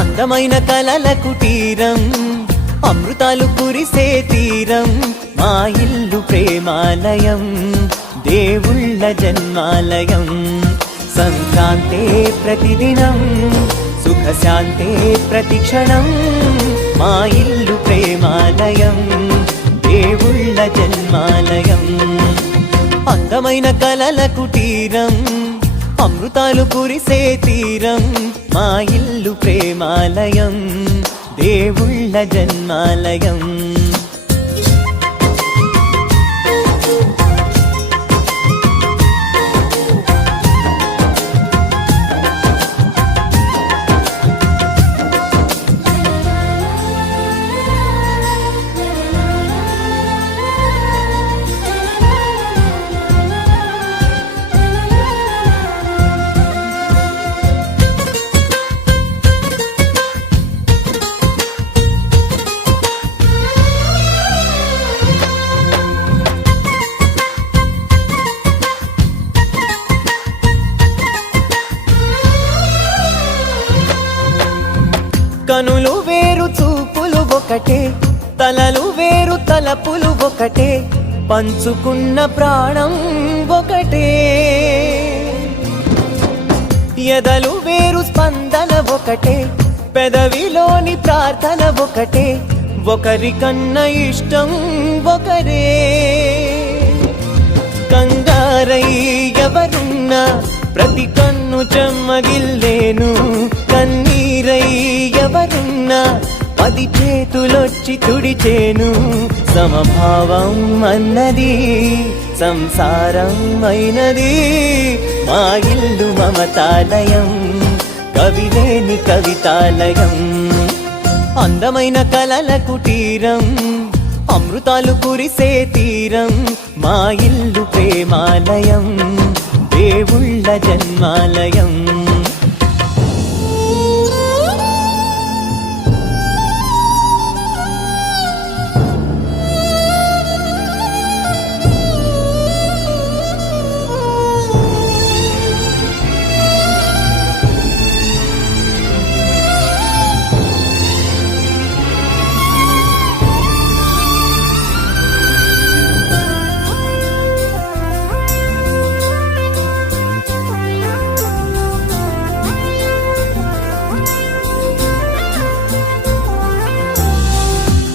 అందమైన కలల కుటీరం, అమృతాలు కురిసే తీరం, మా ఇల్లు ప్రేమాలయం, దేవుళ్ళ జన్మాలయం. సంక్రాంతే ప్రతిదినం, సుఖశాంతే ప్రతిక్షణం, మా ఇల్లు ప్రేమాలయం, దేవుళ్ళ జన్మాలయం. అందమైన కలల కుటీరం, అమృతాలు కురిసే తీరం, మా ఇల్లు ప్రేమాలయం, దేవుళ్ళ జన్మాలయం. కనులు వేరు చూపులు ఒకటే, తలలు వేరు తలపులు ఒకటే, పంచుకున్న ప్రాణం ఒకటే. ఎదలు వేరు స్పందన ఒకటే, పెదవిలోని ప్రార్థన ఒకటే, ఒకరికన్నా ఇష్టం ఒకరే. కంగారై ఎవరున్నా ప్రతి కన్ను చెమ్మగిల్లేను, కన్నీరై ఎవరున్నా 10 చేతులొచ్చి తుడిచేను. సమభావం అన్నది సంసారం అయినది, మా ఇల్లు మమతాలయం, కవిలేని కవితాలయం. అందమైన కలల కుటీరం, అమృతాలు కురిసే తీరం, మా ఇల్లు ప్రేమాలయం, దేవుళ్ళ జన్మాలయం.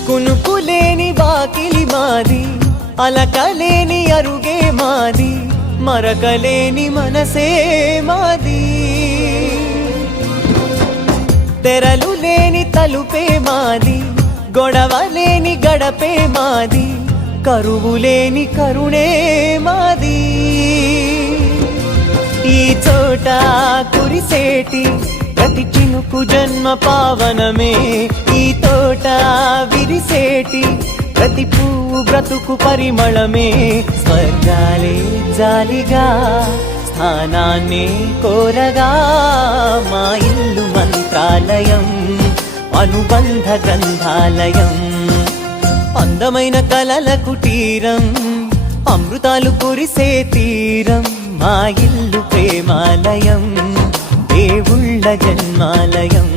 కునుకులేని వాకిలి మాది, అలకలేని అరుగే మాది, మరకలేని మనసే మాది. తెరలు లేని తలుపే మాది, గొడవలేని గడపే మాది, కరువులేని కరుణే మాది. ఈ చోట కురిసేటి ప్రతి చినుకు జన్మ పావనమే, ఈ తోట విరిసేటి ప్రతి పువ్వు బ్రతుకు పరిమళమే. స్వర్గాలే జాలిగా స్థానాన్ని కోరగా, మా ఇల్లు మంత్రాలయం, అనుబంధ గ్రంథాలయం. అందమైన కలల కుటీరం, అమృతాలు కురిసే తీరం, మా ఇల్లు ప్రేమాలయం, దేవుళ్ళ జన్మాలయం.